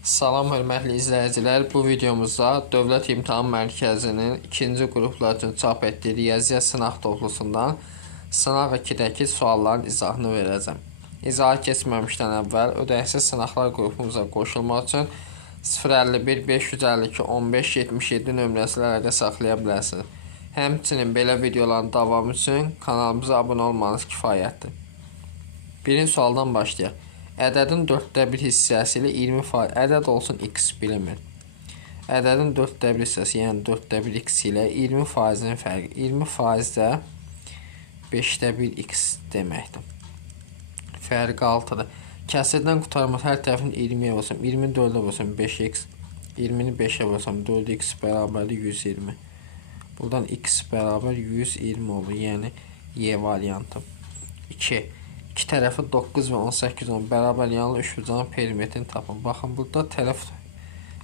Salam hörmətli izləyicilər. Bu videomuzda Dövlət İmtahan Mərkəzinin 2-ci qruplar üçün çap etdiyi riyaziyyat sınaq toplusundan sınaq 2-dəki sualların izahını verəcəm. İzaha keçməmişdən əvvəl ödənişsiz sınaqlar qrupumuza qoşulmaq üçün 051 552 15 77 nömrəsi ilə əlaqə saxlaya bilərsiniz. Həmçinin belə videoların davamı üçün kanalımıza abunə olmanız kifayətdir. Birinci sualdan başlayaq. Ədədin 4/1 hissəsi ilə 20% ədəd olsun x bilinmir. Ədədin 4/1 hissəsi, yəni 4/1 x ilə 20%-nin fərqi. 20% də 5/1 x deməkdir. Fərqi 6-dır. Kəsirdən qurtarmaq hər tərəfini 20-yə vursun. 20-ni 4-ə vursun 5x. 20-ni 5-ə vursun 4x bərabərdir 120. Buradan x bərabər 120 olur. Yəni Y variantı. 2. İki tərəfi 9 və 18 olan bərabər yanlı üçbucağın perimetrini tapın. Baxın, burada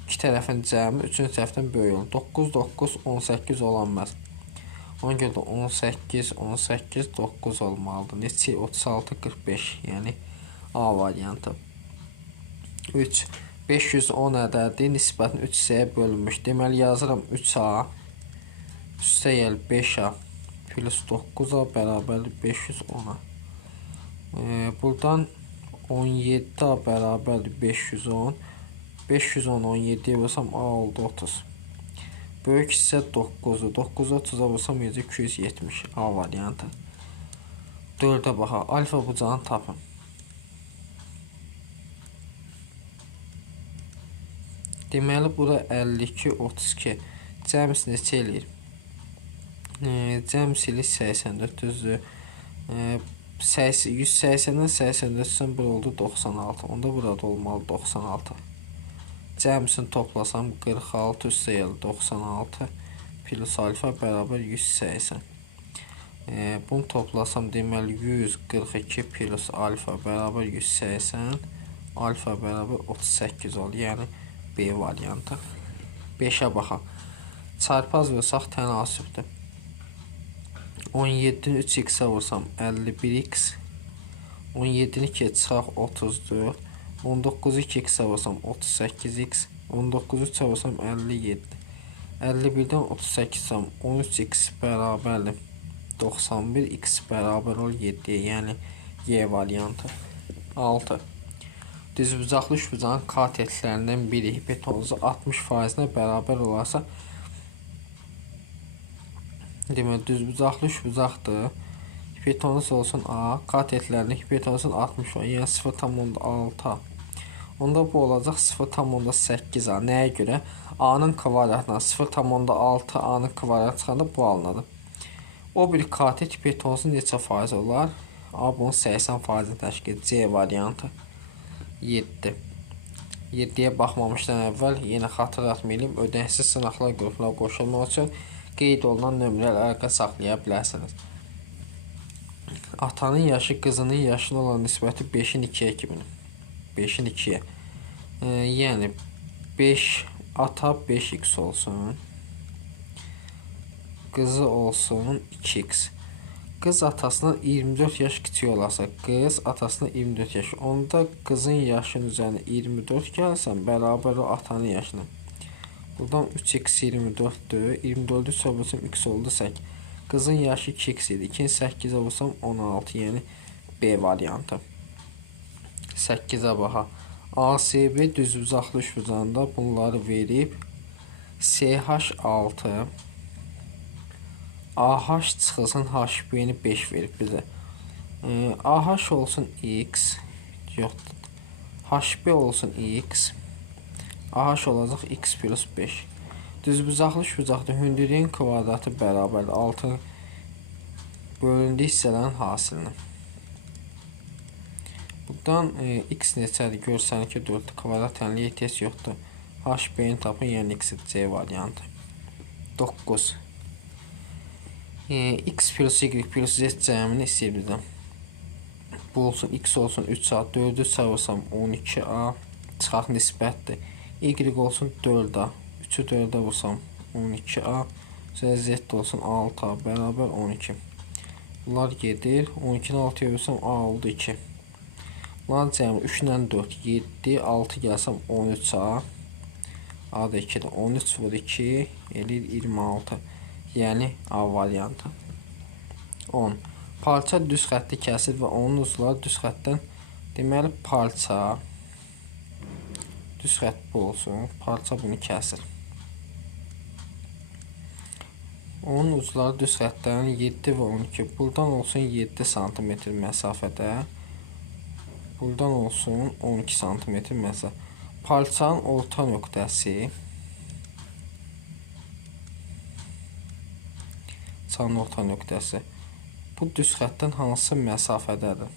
iki tərəfin cəmi 3-cü tərəfdən böyük olur. 9, 9, 18 olanmaz. Ona görə də 18, 18, 9 olmalıdır. Neçə? 36, 45. Yəni A variantı. 3. 510 ədədi nisbətən 3 hissəyə bölünmüş. Deməli, yazıram 3A üstəgəl 5A plus 9A bərabərdir 510-a. Buradan 17A bərabərdir 510. 510 17'ye vursam A oldu 30. Böyük hissə 9'dur. 9'u 30'a vursam 270. A variantı. 4'ə baxaq. Alfa bucağını tapın. Deməli, bura 52, 32. Cəmsi neçə eləyir? Cəmsi ilə 84 düzdür. 180'den 84'dən bura oldu 96. Onda burada olmalı 96. Cəmsini toplasam 46 üstəgəl 96 plus alfa bərabər 180. Bunu toplasam deməli 142 plus alfa bərabər 180. Alfa bərabər 38 olur. Yəni B variantı. 5'ə baxaq. Çarpaz və sağ tənasübdür. 17'ni 3x'ə vursam 51x. 17'ni 2'ye çıxaq 34. 19'u 2x'ə vursam 38x. 19'u 3'ə vursam 57. 51'dən 38 vursam 13x bərabərdir 91. X bərabər ol 7'yə. Yəni Y variantı. 6. Düzbucaqlı üçbucağın katetlərindən biri hipotenuzu 60%-nə bərabər olarsa, deməli, düzbucaqlı üçbucaqdır. Hipotenuz olsun A, katetlərində hipotenuzun 60 var, yəni 0,6A. Onda bu olacaq 0,8A. Nəyə görə? A-nın kvadratından 0,6 A-nın kvadratı çıxanda bu alınadır. O bir katet hipotenuzu neçə faiz olar? A bunun 80%-ni təşkil edir. C variantı. 7. 7'yə baxmamışdan əvvəl yenə xatırlatmayayım. Ödənişsiz sınaqlar qrupuna qoşulmaq üçün qeyd olunan nömrələr əlaqə saxlaya bilərsiniz. Atanın yaşı qızının yaşına olan nisbəti 5'in 2'yə kimindir? 5'in 2'yə. Yəni 5 ata 5x olsun. Qızı olsun 2x. Qız atasından 24 yaş kiçik olarsa, qız atasından 24 yaş. Onda qızın yaşının üzərinə 24 gəlsən, bərabər o atanın yaşına. Buradan 3x 24'dür. 24'ü söylesem x oldu 8. Kızın yaşı 2x idi. 2'ni 8'e vursam 16. Yani B variantı. 8'e baxa. ASB düzbucaqlı üçbucağında bunları verib CH6 AH çıxılsın HB-ni 5 verib bizə. AH olsun x. Yoxdur. HB olsun x. AH olacaq x plus 5. Düzbucaqlı üçbucaqda hündürlüyün kvadratı bərabərdir 6 bölündü hissələrin hasilinə. Buradan x neçədir? Görsənir ki 4 kvadrat tənliyə ehtiyac yoxdur. HB-ni tapın, yəni x C variantı. 9. X plus y plus z cəmini istəyir bizdən. Bu olsun x olsun 3A. 4'ü çarpırsam 12A. Çıxaq nisbətdir. Y olsun 4A. 3'ü 4'ə vursam 12A. Z olsun 6A bərabər 12. Bunlar gedir. 12'ni 6'ya vursam A oldu 2. Bunların cəmi 3 ilə 4, 7, 6 gəlsəm 13-a. A da 2-də 13 vur 2, eləyir 26. Yəni A variantı. 10. Parça düz xətti kəsir və onun uzları düz xəttdən, deməli parça düz xətt bu olsun, parça bunu kəsir. Onun ucları düz xəttlərin 7 və 12. Buradan olsun 7 cm məsafədə. Buradan olsun 12 cm məsafə. Parçanın orta nöqtəsi bu düz xəttdən hansı məsafədədir?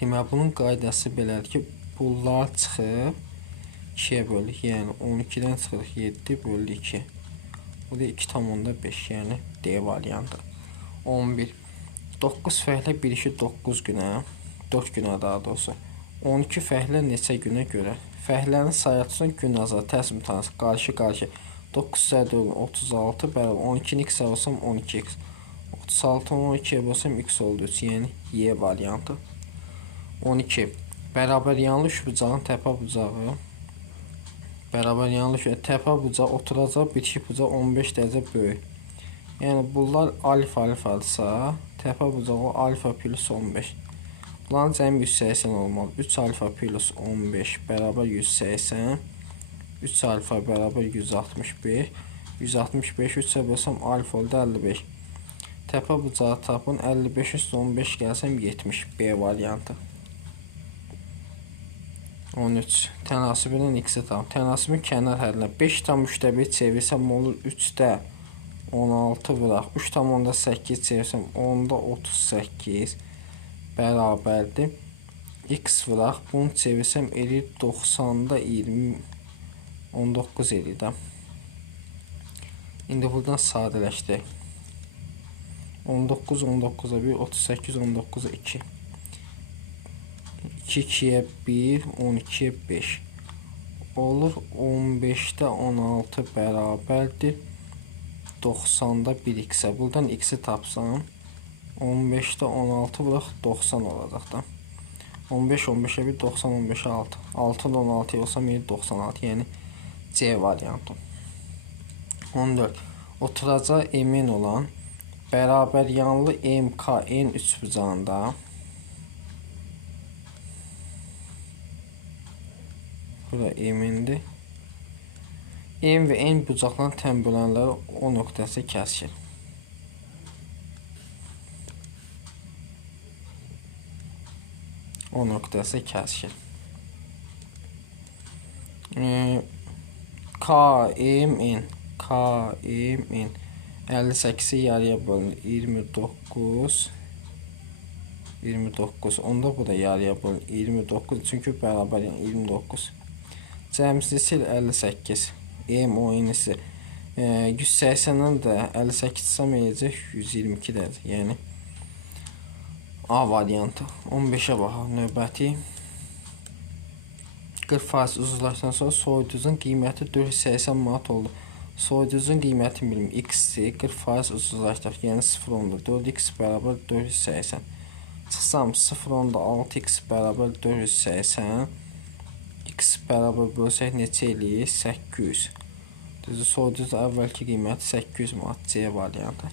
Deməli, bunun qaydası belədir ki, bunlar çıxıb 2-yə bölük, yəni 12-dən çıxırıq 7 bölü 2. Bu da 2,5, yəni D variantı. 11. 9 fəhlə birişir 9 günə, 4 günə daha doğrusu. 12 fəhlə neçə günə görə? Fəhlənin sayı tutsun, gün azal, təsmin tanısı, qarşı. 9 sayı 36 bərabər 12-ni x olsam 12x. 36-ını 12-yə bölsəm x oldu 3, yəni Y variantı. 12. Bərabər yanlı üçbucağın təpə bucağı. Bərabər yanlı təpə bucağı oturacaq, bitişik bucaq 15 dərəcə böyük. Yəni bunlar alfa-alfadırsa, təpə bucağı alfa plus 15. Bunların cəmi 180 olmalı. 3 alfa plus 15 bərabər 180. 3 alfa bərabər 165. 165 3-ə bölsəm alfa oldu 55. Təpə bucağı tapın, 55 üstə 15 gəlsəm 70. B variantı. 13. Tənasibinin x-i tam. Tənasibin kənar həddindən 5,1 çevirsəm olur 3-də 16 vuraq. 3,8 çevirsəm 10-da 38 bərabərdir. X vuraq. Bunu çevirsəm eləyir 90-da 20 19 eləyir də. İndi buradan sadələşdirək. 19 19-a 1 38 19-a 2. 2-2-yə 1 12-yə 5. Olur 15-də 16 bərabərdir 90-da 1x-ə. Buradan x-i tapsam 15-də 16 vuraq 90 olacaq da. 15 15-ə 1 90 15-ə 6. 6-da 16 olsam 96, yəni C variantı. 14. Oturacağı emin olan bərabər yanlı MKN üçbucağında bura emindir. M və N bucaqların tən bölənləri o nöqtəsi kəsir. O nöqtəsi kəsir. KMN 58-i yarıya bölünür 29. Onda bu da yarıya bölünür 29. Çünki bərabər 29. Cəmisi sil 58. M o inisi 180-dən də 58 sam eləyəcək 122 dərəcə. Yəni A variantı. 15-ə baxaq növbəti. 40% uzunlaşdan sonra soyuducun qiyməti 480 manat oldu. Soyuducun qiyməti bilim x-i 40% uzunlaşdıq. Yəni 0,10-da 4x bərabər 480. Çıxsam 0,10-da 6x bərabər 480. X bərabər bölsək neçə eləyir? 800. Düzü soyuducu əvvəlki qiyməti 800 manat. C variantı.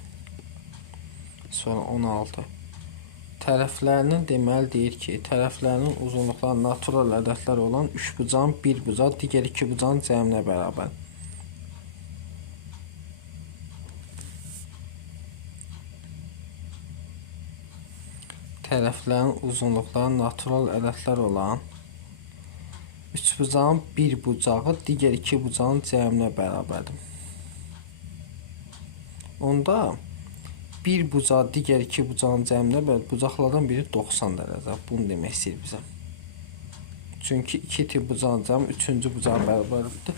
Sonra 16. Tərəflərinin deməli deyir ki, tərəflərinin uzunluqları natural ədədlər olan üçbucağın bir bucaq digər iki bucağın cəminə bərabər. Tərəflərin uzunluqları natural ədədlər olan üçbucağın bir bucağı digər iki bucağın cəminə bərabərdir. Onda bir bucaq digər iki bucağın cəminə bərabər, bucaqlardan biri 90 dərəcə. Bunu demək istəyir bizə. Çünki iki tip bucağın cəmi üçüncü bucağa bərabərdir.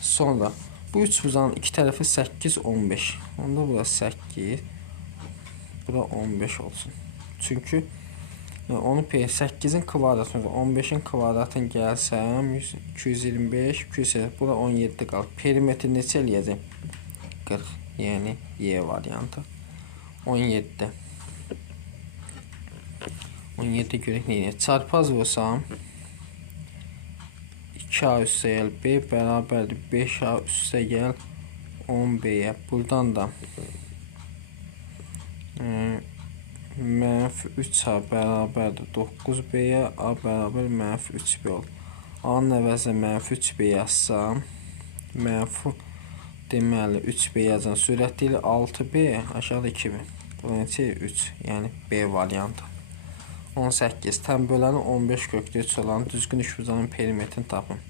Sonra bu üç bucağın iki tərəfi 8 15. Onda bura 8, bura 15 olsun. Çünki onu 8-in kvadratını 15-in kvadratını gəlsəm 225 280, bura 17 qalır. Perimetr neçə eləyəcək? 40. Yəni Y variantı. 17. 17 görək neyini. Çarpaz vursam 2A üstə gəl B bərabərdir 5A üstə gəl 10B'yə. Buradan da mənfi 3A bərabərdir 9B'yə. A bərabər mənfi 3B olur. A-nın əvəzinə mənfi 3B yazsam mənfi deməli 3B yazan sürətli 6B aşağıda 2B. Bu neçə 3 yəni B variantı. 18 tənböləni 15 kökdə 3 olan düzgün üçbucağın perimetrini tapın.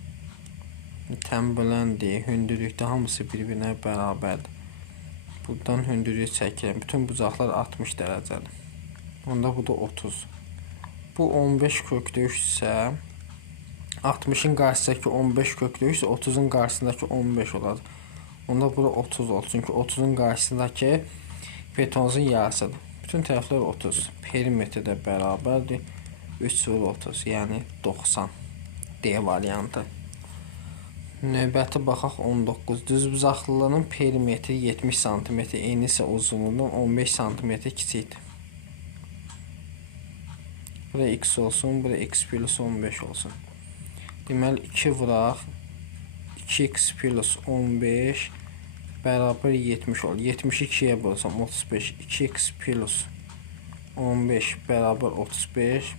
Tənböləndir, hündürlükdə hamısı bir-birinə bərabərdir. Buradan hündürlüyü çəkirəm. Bütün bucaqlar 60 dərəcədir. Onda bu da 30. Bu 15 kökdə 3 isə 60-ın qarşısındakı 15 kökdə 3 isə 30-un qarşısındakı 15 olacaq. Onda bura 30 olur. Çünki 30-un qarşısındakı hipotenuzun yarısıdır. Bütün tərəflər 30. Perimetri də bərabərdir. 3 vur 30. Yəni 90. D variantı. Növbəti baxaq 19. Düzbucaqlılığının perimetri 70 cm, eyni isə uzunluğundan 15 cm kiçikdir. Bura x olsun, bura x plus 15 olsun. Deməli 2 vuraq. 2x plus 15 bərabər 70 olur. 72'ye bölsəm 35. 2x plus 15 bərabər 35.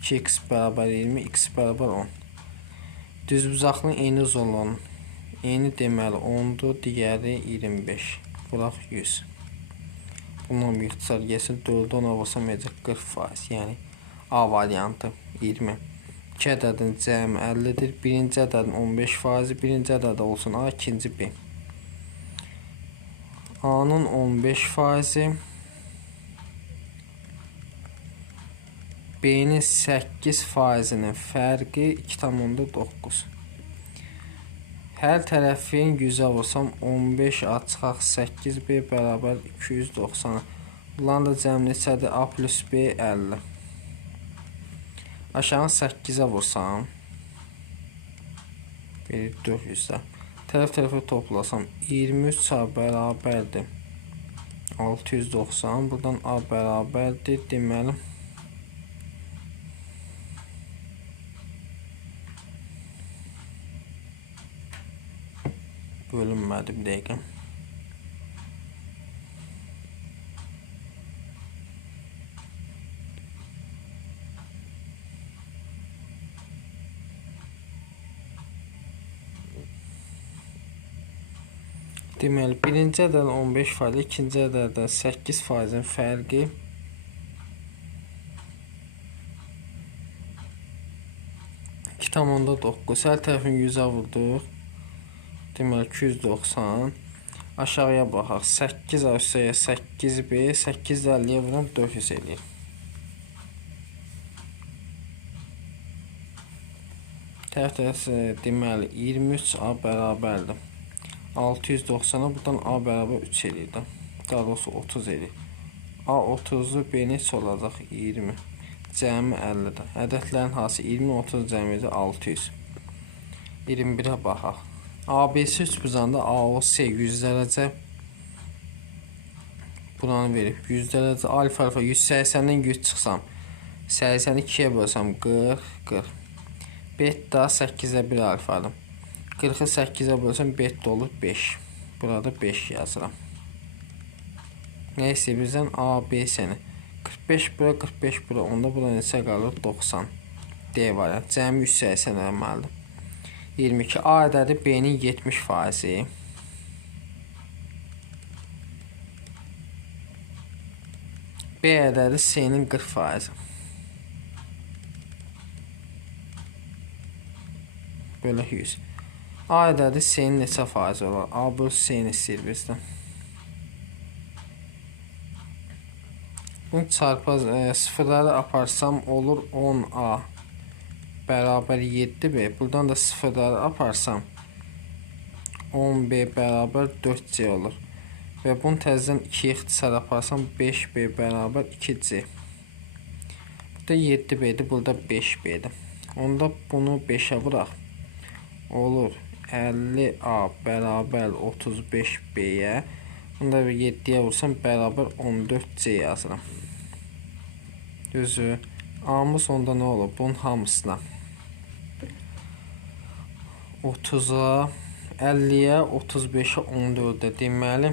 2x bərabər 20. X bərabər 10. Düzbucaqlının eyni uzunluğunun eyni deməli 10'dur. Digəri 25. Vuraq 100. Bundan bir ixtisar gəlsin. 4'ü 10'a vursam 40%. Yəni A variantı 20. 2 ədədin cəmi 50'dir. Birinci ədədin 15%, birinci ədədə olsun A, ikinci B. A'nın 15%, B'nin 8%'nin fərqi 2,9. Hər tərəfin 100'ə vursam 15 açıq 8B bərabər 290. Bunların da cəmi neçədir? A plus B 50. Aşağı 8'ə vursam 400'də. Tərəf-tərəfə toplasam 23A bərabərdir 690. Buradan A bərabərdir. Deməli bölünmədi bir dəqiqə. Deməli, birinci ədədin 15%, ikinci ədədin 8%'in fərqi 2,9. Hər tərəfin 100'ə vurduq. Deməli, 290. Aşağıya baxaq. 8A üstəyə 8B, 8 50'yə vuram 400 eləyir. Tərəf-tərəf deməli 23A bərabərdir 690'a, buradan A bərabər 3 eləyir. Daha doğrusu 30 eləyir. A 30'u, B neçə olacaq? 20. Cəmi 50'dir. Ədədlərin hansı? 20, 30 cəmi 600. 21'ə baxaq. ABC üçbucağında AOC 100 dərəcə. Buranı verib 100 dərəcə. Alfa 180'dən 100 çıxsam 80'i 2'yə bölsəm 40, 40. Beta 8'ə 1 alfadır. 40'ı 8'ə bölsəm beta olur 5. Burada 5 yazıram. Nə istəyir bizdən? ABC-ni. 45 bura, 45 bura. Onda bura neçə qalır? 90. D variant. Cəmi 180 eləməlidir. 22. A ədədi B-nin 70%. B ədədi C-nin 40%. Belə 100. A ədədi C-nin neçə faiz olar? A bölü C-ni istəyir bizdən. Bunu çarpaz sıfırları aparsam olur 10A bərabər 7B. Buradan da sıfırları aparsam 10B bərabər 4C olur. Və bunu təzədən 2 ixtisar aparsam 5B bərabər 2C. Burada 7B'dir, burada 5B'dir. Onda bunu 5'ə vuraq. Olur 50A bərabər 35B'yə. Bunda 7'yə vursam bərabər 14C yazıram. Düzü. A-mız onda nə olur? Bunun hamısına 30-a, 50-yə, 35-ə, 14-ə deməli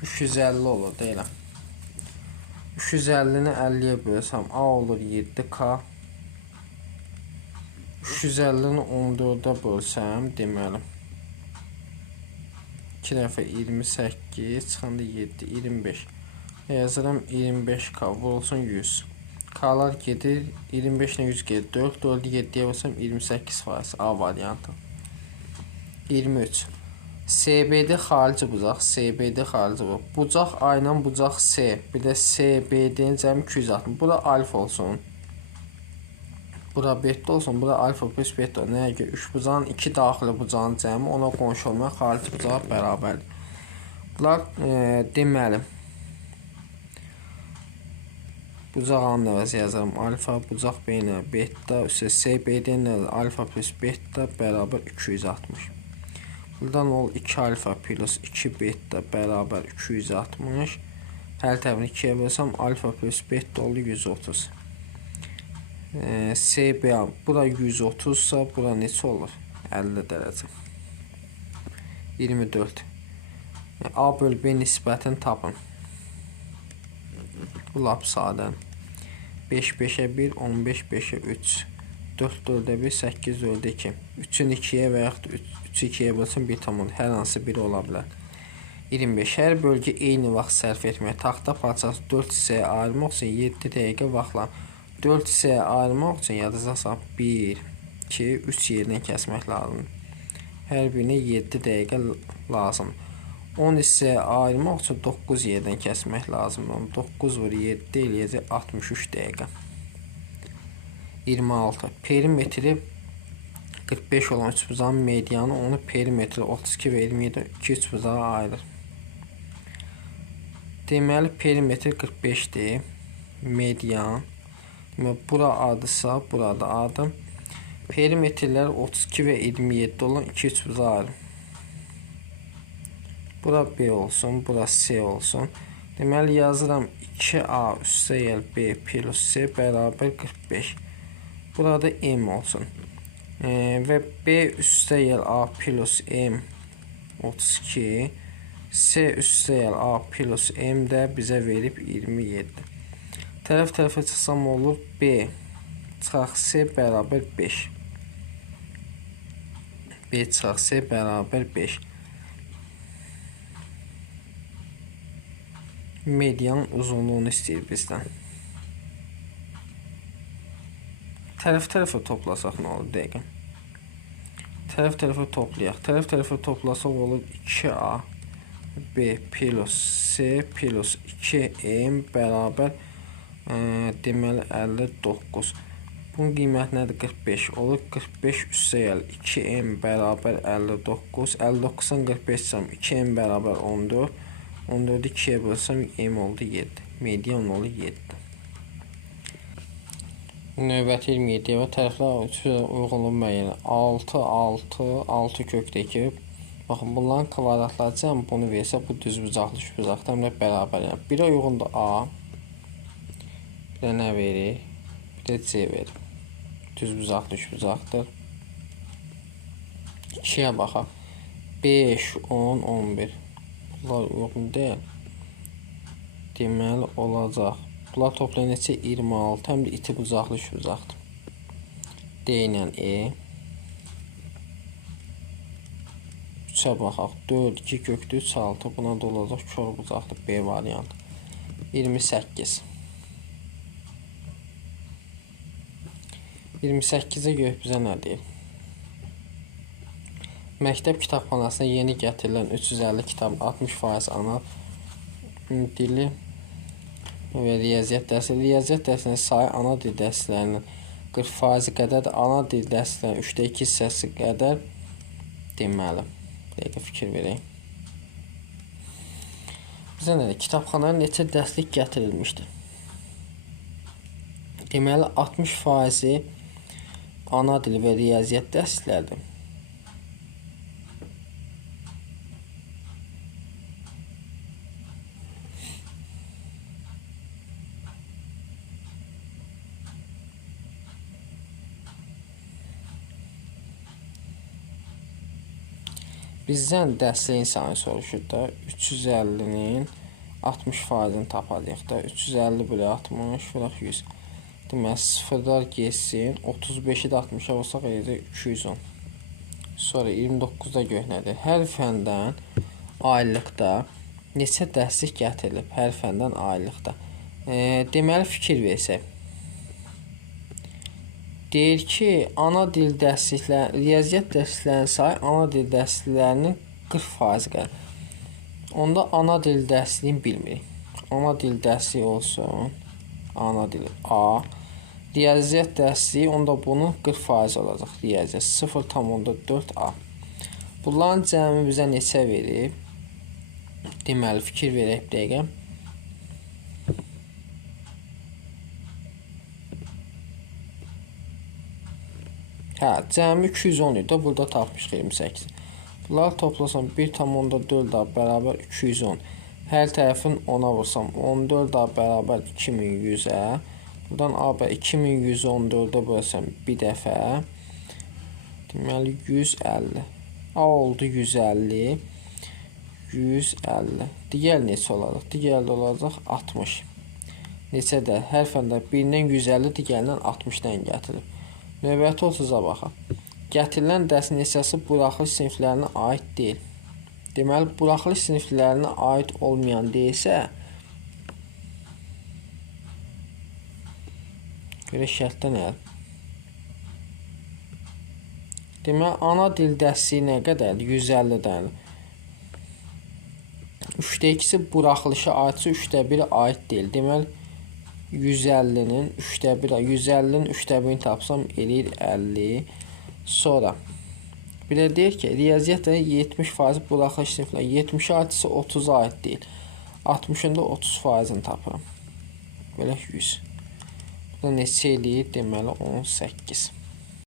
350 olur deyiləm. 350-ni 50-yə bölsəm A olur 7K. 350-ni 14-ə bölsəm deməli 2 dəfə 28 çıxanda 7, 25. Yazıram 25K vurulsun 100. K'lar gedir, 25 ilə 100 gedir. 4, 4'ü 7'yə vurulsam 28%. A variantı. 23. SBD xarici bucaq, SBD xarici bucaq. Bucaq A ilə bucaq C. Bir də SBD-nin cəmi 260. Bura alfa olsun. Bura beta olsun. Bura alfa plus beta. Nəyə ki 3 bucağın 2 daxili bucağın cəmi ona qonşu olmayan xarici bucağa bərabərdir. Bunlar deməli bucaq A-nın əvəzi yazarım. Alfa, bucaq B-nə beta, üstə SBD-nə alfa plus beta bərabər 260. Buradan ol 2 alfa plus 2 beta bərabər 260. Hər tərəfini 2-yə bölsəm alfa plus beta oldu 130. SBA bura 130 sa bura neçə olur? 50 dərəcə. 24. A bölü B nisbətini tapın. Bu lap sadə. 5 5'ə 1, 15 5'ə 3. 4 4'ə 1, 8 4'ə 2. 3'ün 2'yə və yaxud 3'ü 2'yə bölsün 1 tam olur. Hər hansı biri ola bilər. 25. Hər bölgə eyni vaxt sərf etmək. Taxta parçası 4 hissəyə ayırmaq üçün 7 dəqiqə vaxtla. 4 hissəyə ayırmaq üçün yadınızda 1, 2, 3 yerdən kəsmək lazımdır. Hər birinə 7 dəqiqə lazımdır. 10 hissəyə ayırmaq üçün 9 yerdən kəsmək lazımdır. 9 vur 7 eləyəcək 63 dəqiqə. 26. Perimetri 45 olan üçbucağın medianı onu perimetri 32 və 27 2 üçbucağa ayırır. Deməli perimetri 45-dir. Median. Deməli bura adısa, burada adı. Perimetrlər 32 və 27 olan 2 üçbucağa ayırır. Bura B olsun, bura C olsun. Deməli yazıram 2A üstə yel B plus C bərabər 45. Burada M olsun. Və B üstə yel A plus M 32. C üstə yel A plus M də bizə verib 27. Tərəf-tərəfə çıxsam olur B çıxaq C bərabər 5. B çıxaq C bərabər 5. Median uzunluğunu istəyir bizdən. Tərəf-tərəfə toplasaq nə olur dəqiqə? Tərəf-tərəfə toplayaq. Tərəf-tərəfə toplasaq olur 2A B plus C plus 2M bərabər deməli 59. Bunun qiyməti nədir? 45 olur. 45 üstə gəl 2M bərabər 59. 59-dan 45 çıxsam 2M bərabər 14. 14'ü 2'ye bölsəm M oldu 7. Median oldu 7. Növbəti 27 və tərəflər üçün uyğunluq müəyyəni 6, 6, 6 kökdəki. Baxın, bunların kvadratları cəm bunu versə, bu düzbucaqlı üçbucaqdan bərabər. Yəni, birə uyğundur A. Bir də nə verir? Bir də C verir. Düzbucaqlı üçbucaqdır. 2'yə baxaq. 5, 10, 11. Bunlar uyğun deyil. Deməli olacaq. Bunlar toplayın neçə? 26. Həm də iti bucaqlı üçbucaqdır. D ilə E. 3'ə baxaq. 4, 2 kökdə 3, 6. Buna da olacaq kör bucaqlı B variantı. 28. 28'ə görə bizə nə deyir? Məktəb kitabxanasına yeni gətirilən 350 kitab 60% ana dili və riyaziyyat dərsi. Riyaziyyat dərsinin sayı ana dil dərslərinin 40% qədərdir. Ana dil dərslərinin 3/2 hissəsi qədər deməli. Dəqiqə fikir verək. Bizə nədir? Kitabxanaya neçə dərslik gətirilmişdir? Deməli 60% ana dil və riyaziyyat dərslərdir. Bizdən dəstəyin sayını soruşur da. 350-nin 60%-ni tapacaq da. 350 bölü 60 vuraq 100. Deməli, sıfırlar geçsin. 35-i də 60-a olsaq eləcək 210. Sonra 29-da göhnədir. Hər fəndən aylıqda neçə dərslik gətirilib? Hər fəndən aylıqda. Deməli, fikir versək. Deyir ki, ana dil dərslikləri, riyaziyyat dərsliklərinin sayı ana dil dərsliklərinin 40% qədər. Onda ana dil dərsliyini bilmirik. Ana dil dərsliyi olsun. Ana dil A. Riyaziyyat dərsliyi onda bunun 40% olacaq. Riyaziyyat 0,4A. Bunların cəmi bizə neçə verib? Deməli, fikir verək bir dəqiqə. Cəmi 210 idi. Burada tapmışıq 28. Bunları toplasam 1,4 bərabər 210. Hər tərəfin 10-a vursam 14 bərabər 2100-ə. Buradan AB 2114-ə bölsəm bir dəfə. Deməli 150. A oldu 150. 150. Digər neçə olacaq? Digər olacaq 60. Neçədə? Hər fəndə birindən 150, digərindən 60-dan gətirilib. Növbəti 30-a baxaq. Gətirilən dərs neçəsi buraxılış siniflərinə aid deyil. Deməli, buraxılış siniflərinə aid olmayan deyilsə, görə şərtdə nədir? Deməli, ana dil dərsliyi nə qədərdir? 150 dənədir. 3-də 2-si buraxılışa aidsə 3-də 1-i aid deyil. Deməli, 150-nin 3-də 1-ni tapsam eləyir 50. Sonra bir də deyir ki, riyaziyyatda 70% buraxılış sinifləri 70-ə aidsə 30-a aid deyil. 60-ın da 30%-ni tapıram. Belə 100. Bu da neçə eləyir? Deməli 18.